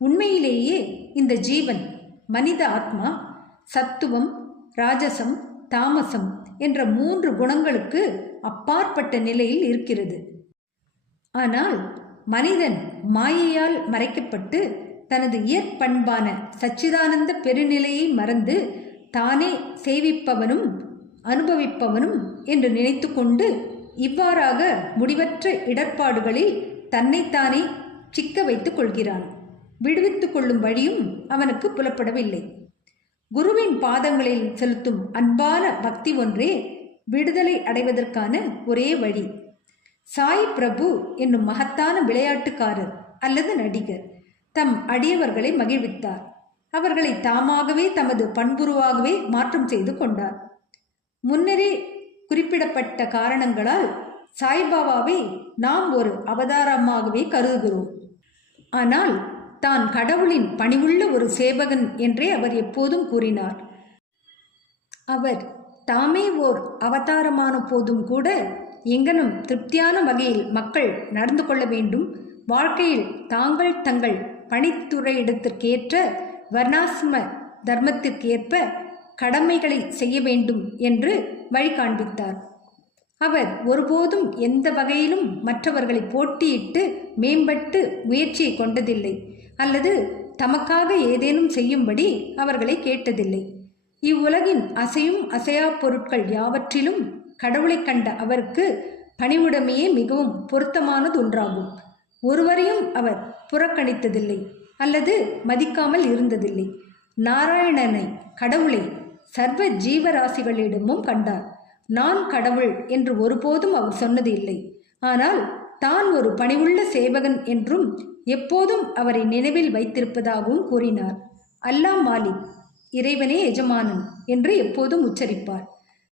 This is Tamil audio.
உண்மையிலேயே இந்த ஜீவன், மனித ஆத்மா, சத்துவம், ராஜசம், தாமசம் என்ற 3 குணங்களுக்கு அப்பாற்பட்ட நிலையில் இருக்கிறது. ஆனால் மனிதன் மாயையால் மறைக்கப்பட்டு தனது இயற்பண்பான சச்சிதானந்த பெருநிலையை மறந்து தானே சேவிப்பவனும் அனுபவிப்பவனும் என்று நினைத்து கொண்டு இவ்வாறாக முடிவற்ற இடர்பாடுகளில் தன்னைத்தானே சிக்க வைத்துக் கொள்கிறான். விடுவித்துக் கொள்ளும் வழியும் அவனுக்கு புலப்படவில்லை. குருவின் பாதங்களில் செலுத்தும் அன்பான பக்தி ஒன்றே விடுதலை அடைவதற்கான ஒரே வழி. சாய் பிரபு என்னும் மகத்தான விளையாட்டுக்காரர் அல்லது நடிகர் தம் அடியவர்களை மகிழ்வித்தார். அவர்களை தாமாகவே தமது பண்புருவாகவே மாற்றம் செய்து கொண்டார். முன்னரே குறிப்பிடப்பட்ட காரணங்களால் சாய்பாபாவை நாம் ஒரு அவதாரமாகவே கருதுகிறோம். ஆனால் தான் கடவுளின் பணிவுள்ள ஒரு சேவகன் என்றே அவர் எப்போதும் கூறினார். அவர் தாமே ஓர் அவதாரமான போதும் கூட எங்கனும் திருப்தியான வகையில் மக்கள் நடந்து கொள்ள வேண்டும், வாழ்க்கையில் தாங்கள் தங்கள் பணித்துறையிடத்திற்கேற்ற வர்ணாசிரம தர்மத்திற்கேற்ப கடமைகளை செய்ய வேண்டும் என்று வழி காண்பித்தார். அவர் ஒருபோதும் எந்த வகையிலும் மற்றவர்களை போட்டியிட்டு மேம்பட்டு முயற்சியை கொண்டதில்லை அல்லது தமக்காக ஏதேனும் செய்யும்படி அவர்களை கேட்டதில்லை. இவ்வுலகின் அசையும் அசையா பொருட்கள் யாவற்றிலும் கடவுளை கண்ட அவருக்கு பணிவுடைமையே மிகவும் பொருத்தமானது ஒன்றாகும். ஒருவரையும் அவர் புறக்கணித்ததில்லை அல்லது மதிக்காமல் இருந்ததில்லை. நாராயணனை, கடவுளை சர்வ ஜீவராசிகளிடமும் கண்டார். நான் கடவுள் என்று ஒருபோதும் அவர் சொன்னது இல்லை. ஆனால் தான் ஒரு பணிவுள்ள சேவகன் என்றும் எப்போதும் அவரை நினைவில் வைத்திருப்பதாகவும் கூறினார். அல்லாஹ் மாலிக், இறைவனே எஜமானன் என்று எப்போதும் உச்சரிப்பார்.